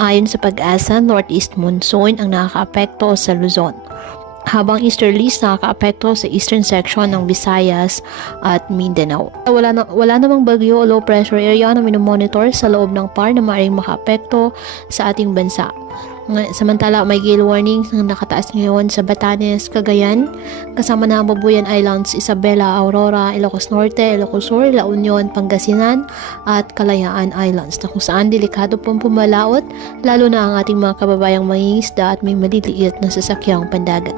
Ayon sa Pag-asa, northeast monsoon ang nakakaapekto sa Luzon, habang easterlies nakakaapekto sa eastern section ng Visayas at Mindanao. Wala namang bagyo o low pressure area na minomonitor sa loob ng PAR na maaaring makaapekto sa ating bansa. Samantala, may gale warnings na nakataas ngayon sa Batanes, Cagayan, kasama na ang Babuyan Islands, Isabela, Aurora, Ilocos Norte, Ilocos Sur, La Union, Pangasinan at Kalayaan Islands, na kung saan delikado pong pumalaot lalo na ang ating mga kababayang mangingisda at may maliliit na sasakyang pandagat.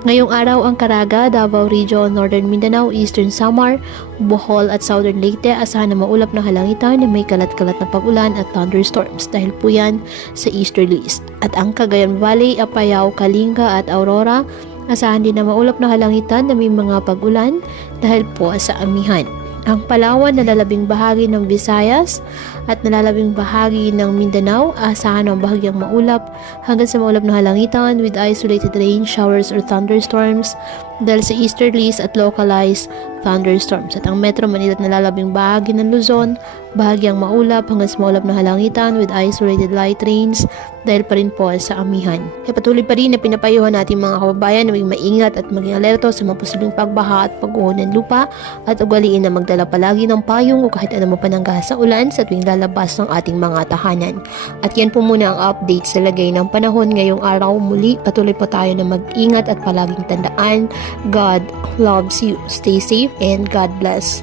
Ngayong araw ang Caraga, Davao Region, Northern Mindanao, Eastern Samar, Bohol at Southern Leyte asahan na maulap na kalangitan na may kalat-kalat na pag-ulan at thunderstorms dahil po yan sa easterlies. At ang Cagayan Valley, Apayao, Kalinga at Aurora asahan din na maulap na kalangitan na may mga pag-ulan dahil po sa amihan. Ang Palawan, nalalabing bahagi ng Visayas at nalalabing bahagi ng Mindanao, asahan ng bahagyang maulap hanggang sa maulap na halangitan with isolated rain, showers or thunderstorms dahil sa easterlies at localized thunderstorms. At ang Metro Manila at nalalabing bahagi ng Luzon, bahagyang maulap hanggang sa maulap na halangitan with isolated light rains dahil pa rin po sa amihan. Kaya patuloy pa rin na pinapayuhan natin mga kababayan na maging maingat at maging alerto sa mga posibleng pagbaha at pag-uho ng lupa at ugaliin na magdala palagi ng payong o kahit ano panangga sa ulan sa tuwing lalabas ng ating mga tahanan. At yan po muna ang update sa lagay ng panahon ngayong araw. Muli, patuloy po tayo na mag-ingat at palaging tandaan, God loves you. Stay safe and God bless.